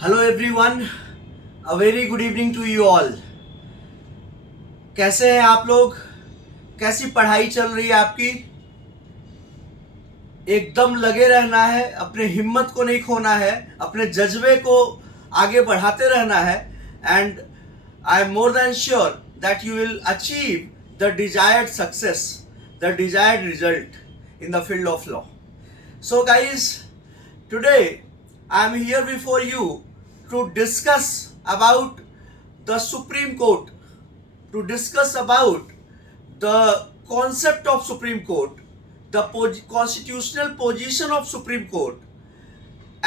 Hello everyone, a very good evening to you all. कैसे हैं आप लोग? कैसी पढ़ाई चल रही है आपकी? एकदम लगे रहना है, अपने हिम्मत को नहीं खोना है, अपने जज्बे को आगे बढ़ाते रहना है। And I am more than sure that you will achieve the desired success, the desired result in the field of law. So guys, today I am here before you to discuss about the Supreme Court, to discuss about the concept of Supreme Court, the constitutional position of Supreme Court,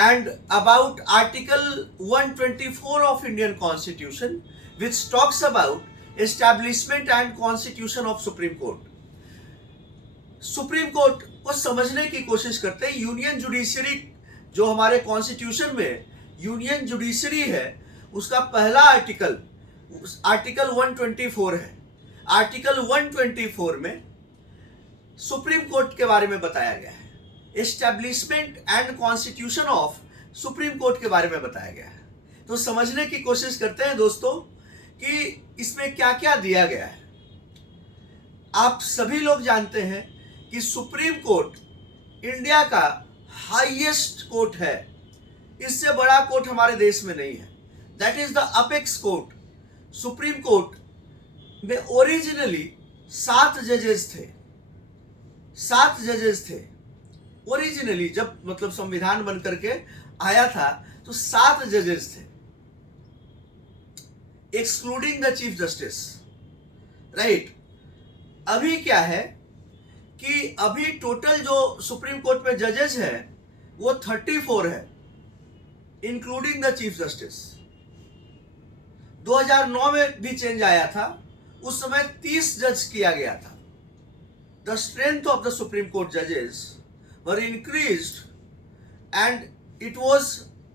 and about Article 124 of Indian Constitution, which talks about establishment and constitution of Supreme Court. Supreme court को समझने की कोशिश करते हैं। Union judiciary जो हमारे constitution में union judiciary है, उसका पहला आर्टिकल आर्टिकल 124 है। आर्टिकल 124 में सुप्रीम कोर्ट के बारे में बताया गया है, establishment and constitution of supreme court के बारे में बताया गया है। तो समझने की कोशिश करते हैं दोस्तों कि इसमें क्या क्या दिया गया है। आप सभी लोग जानते हैं कि सुप्रीम कोर्ट इंडिया का हाईएस्ट कोर्ट है। इससे बड़ा कोर्ट हमारे देश में नहीं है। That is the apex court. Supreme court में ओरिजिनली 7 जजेस थे। 7 जजेस थे ओरिजिनली, जब मतलब संविधान बन करके आया था तो 7 जजेस थे, excluding the chief justice, right. अभी क्या है कि अभी टोटल जो सुप्रीम कोर्ट में जजेस हैं वो 34 है, इंक्लूडिंग द चीफ जस्टिस। 2009 में भी चेंज आया था, उस समय 30 जज किया गया था। The strength of the Supreme Court जजेस were increased and it was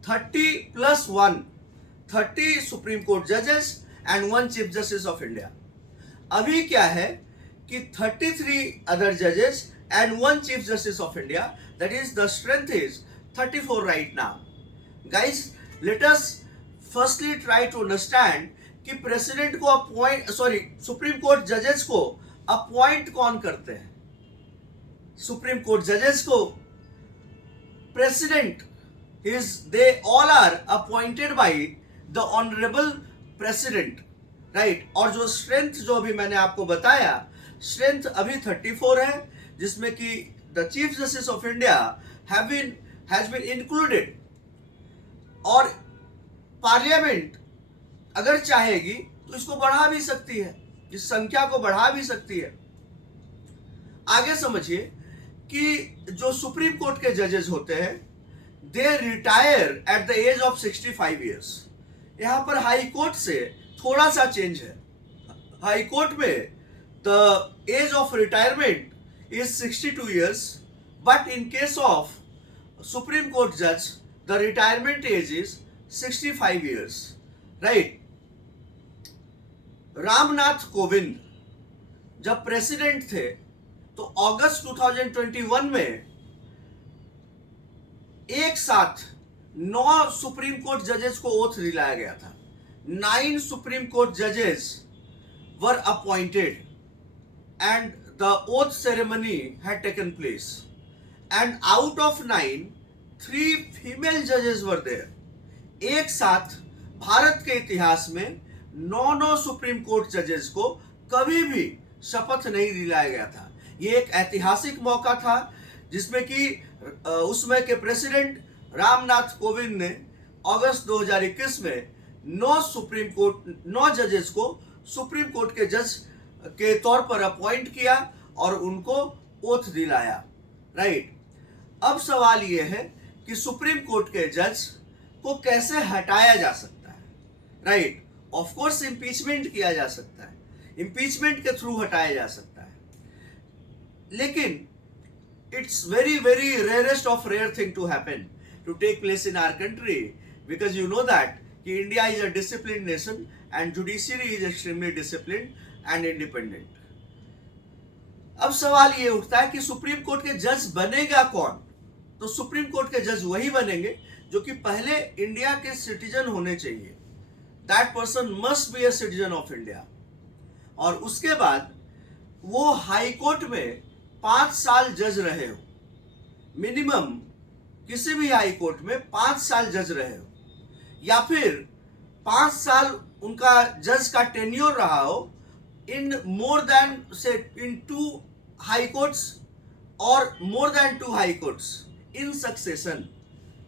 30+1, 30 Supreme Court जजेस and 1 Chief justice of India. अभी क्या है कि 33 other judges and 1 chief justice of India, that is the strength is 34 right now. Guys, let us firstly try to understand कि president को supreme Court जजेस को appoint कौन करते हैं। सुप्रीम कोर्ट जजेस को president they all are appointed by the honorable president, right. और जो स्ट्रेंथ जो अभी मैंने आपको बताया, स्ट्रेंथ अभी 34 है, जिसमें कि the chief justice of India has been included. और पार्लियामेंट अगर चाहेगी तो इसको बढ़ा भी सकती है, इस संख्या को बढ़ा भी सकती है। आगे समझिए कि जो सुप्रीम कोर्ट के जजेस होते हैं, they retire at the age of 65 years. यहां पर हाई कोर्ट से थोड़ा सा चेंज है। हाई कोर्ट में the age of retirement is 62 years, but in case of Supreme Court judge, the retirement age is 65 years, right? Ramnath Kovind जब president थे तो अगस्त 2021 में एक साथ 9 सुप्रीम कोर्ट जजेस को ओथ दिलाया गया था। 9 सुप्रीम कोर्ट जजेस were appointed and the oath ceremony had taken place, and out of 9, 3 female judges were there. एक साथ भारत के इतिहास में 9 सुप्रीम कोर्ट जजेस को कभी भी शपथ नहीं दिलाया गया था। ये एक ऐतिहासिक मौका था जिसमें कि उस समय के प्रेसिडेंट रामनाथ कोविंद ने अगस्त 2021 में 9 जजेस को सुप्रीम कोर्ट के जज के तौर पर अपॉइंट किया और उनको ओथ दिलाया, राइट। अब सवाल यह है कि सुप्रीम कोर्ट के जज को कैसे हटाया जा सकता है, राइट। ऑफ कोर्स इम्पीचमेंट किया जा सकता है, इम्पीचमेंट के थ्रू हटाया जा सकता है, लेकिन it's very very rarest of rare thing to happen to take place in our country, because you know that कि India is a disciplined nation and judiciary is extremely disciplined and independent. अब सवाल ये उठता है कि supreme court के जज बनेगा कौन? तो सुप्रीम कोर्ट के जज वही बनेंगे जो कि पहले इंडिया के सिटीजन होने चाहिए, that person must be a citizen of India, और उसके बाद वो हाई कोर्ट में 5 साल जज रहे हो, मिनिमम किसी भी हाई कोर्ट में 5 साल जज रहे हो, या फिर 5 साल उनका जज का टेन्योर रहा हो इन मोर देन से इन 2 हाई कोर्ट्स और more than 2 high courts in succession,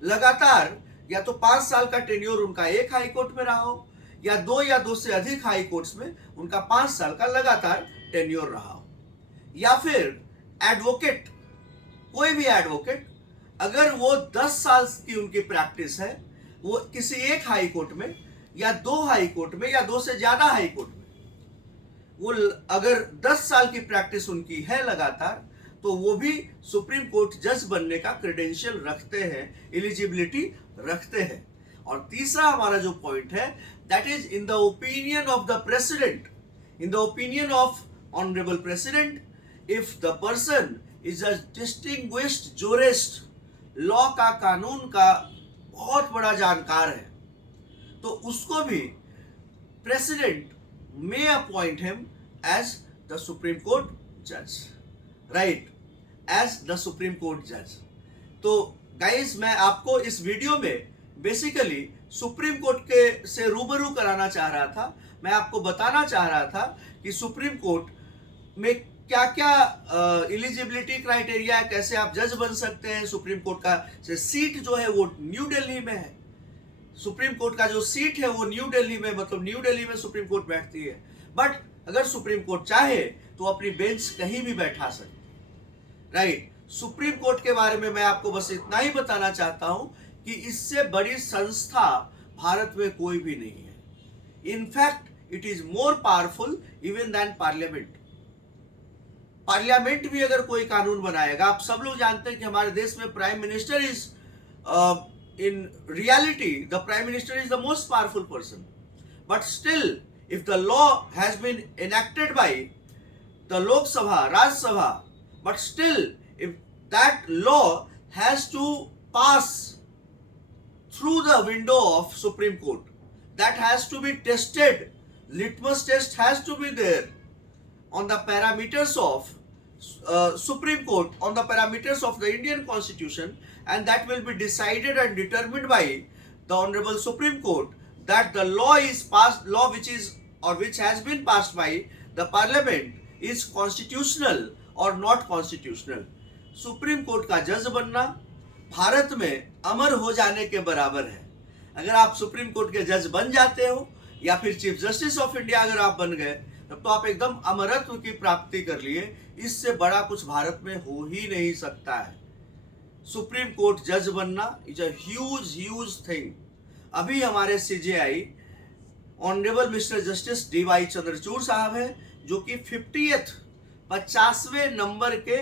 लगातार या तो 5 साल का टेन्योर उनका एक हाई कोर्ट में रहा हो, या 2 से अधिक हाई कोर्ट्स में उनका 5 साल का लगातार टेन्योर रहा हो, या फिर एडवोकेट, कोई भी एडवोकेट अगर वो 10 साल की उनकी प्रैक्टिस है, वो किसी एक हाई कोर्ट में या 2 हाई कोर्ट में या 2 से ज्यादा हाई कोर्ट में, वो अगर 10 साल की प्रैक्टिस उनकी है लगातार, तो वो भी सुप्रीम कोर्ट जज बनने का क्रेडेंशियल रखते हैं, एलिजिबिलिटी रखते हैं। और तीसरा हमारा जो पॉइंट है, that is in the opinion of the president, in the opinion of honourable president, if the person is a distinguished jurist, law का, कानून का बहुत बड़ा जानकार है, तो उसको भी president may appoint him as the Supreme Court judge, right? As the Supreme Court judge. तो गाइस, मैं आपको इस वीडियो में बेसिकली सुप्रीम कोर्ट के से रूबरू कराना चाह रहा था। मैं आपको बताना चाह रहा था कि सुप्रीम कोर्ट में क्या क्या एलिजिबिलिटी क्राइटेरिया है, कैसे आप जज बन सकते हैं। सुप्रीम कोर्ट का सीट जो है वो न्यू दिल्ली में है, सुप्रीम कोर्ट का जो सीट है वो न्यू दिल्ली में, मतलब न्यू दिल्ली में सुप्रीम कोर्ट बैठती है। बट अगर सुप्रीम कोर्ट चाहे तो अपनी बेंच कहीं भी बैठा सकती, राइट? सुप्रीम कोर्ट के बारे में मैं आपको बस इतना ही बताना चाहता हूं कि इससे बड़ी संस्था भारत में कोई भी नहीं है। In fact it is more powerful even then parliament. Parliament भी अगर कोई कानून बनाएगा, आप सब लोग जानते हैं कि हमारे देश में prime minister is in reality the prime minister is the most powerful person, but still if the law has been enacted by the Lok Sabha, Raj Sabha, but still if that law has to pass through the window of Supreme Court, that has to be tested, litmus test has to be there on the parameters of Supreme Court, on the parameters of the Indian Constitution, and that will be decided and determined by the Honorable Supreme Court, that the law is passed, law which is or which has been passed by the Parliament is constitutional or not constitutional. Supreme court का जज बनना भारत में अमर हो जाने के बराबर है। अगर आप सुप्रीम कोर्ट के जज बन जाते हो या फिर चीफ जस्टिस ऑफ इंडिया अगर आप बन गए, तब तो आप एकदम अमरत्व की प्राप्ति कर लिए। इससे बड़ा कुछ भारत में हो ही नहीं सकता है। सुप्रीम कोर्ट जज बनना इज अ ह्यूज थिंग। अभी हमारे CJI honourable mister justice DY Chandrachud साहब है, जो कि 50वें नंबर के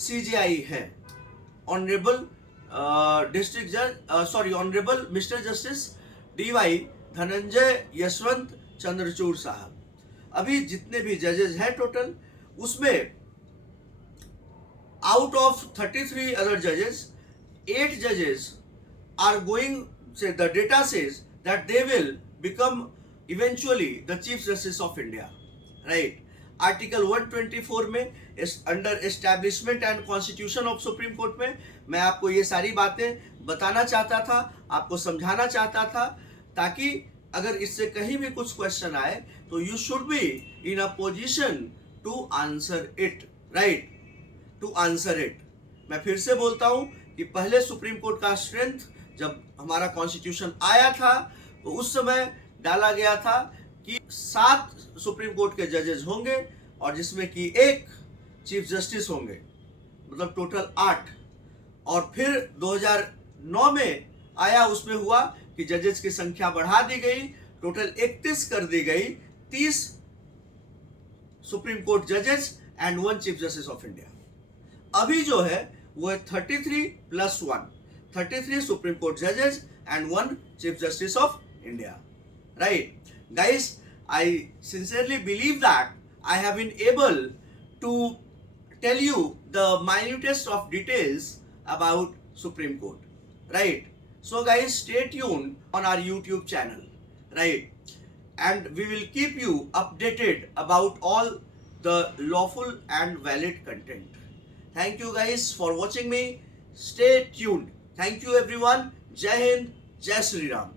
सीजेआई है। ऑनरेबल डिस्ट्रिक्ट जज honourable mister justice DY Dhananjay Yashwant Chandrachud साहब। अभी जितने भी जजेस हैं टोटल, उसमें out of 33 other judges, 8 judges are going, say the data says that they will become eventually the Chief Justice of India, right? Article 124 में under establishment and constitution of Supreme Court में मैं आपको ये सारी बातें बताना चाहता था, आपको समझाना चाहता था, ताकि अगर इससे कहीं भी कुछ क्वेश्चन आए तो you should be in a position to answer it, right? To answer it. मैं फिर से बोलता हूं कि पहले सुप्रीम कोर्ट का स्ट्रेंथ जब हमारा कॉन्स्टिट्यूशन आया था, तो उस समय डाला गया था कि 7 सुप्रीम कोर्ट के जजेस होंगे और जिसमें कि 1 चीफ जस्टिस होंगे, मतलब टोटल 8। और फिर 2009 में आया, उसमें हुआ कि जजेस की संख्या बढ़ा दी गई, टोटल 31 कर दी गई, 30 सुप्रीम कोर्ट जजेस and 1 Chief justice of India. अभी जो है वो है 33 + 1, 33 सुप्रीम कोर्ट जजेस and 1 Chief justice of India, right? Guys, I sincerely believe that I have been able to tell you the minutest of details about Supreme Court, right? So guys, stay tuned on our YouTube channel, right? And we will keep you updated about all the lawful and valid content. Thank you guys for watching me. Stay tuned. Thank you everyone. Jai Hind, Jai Sri Ram.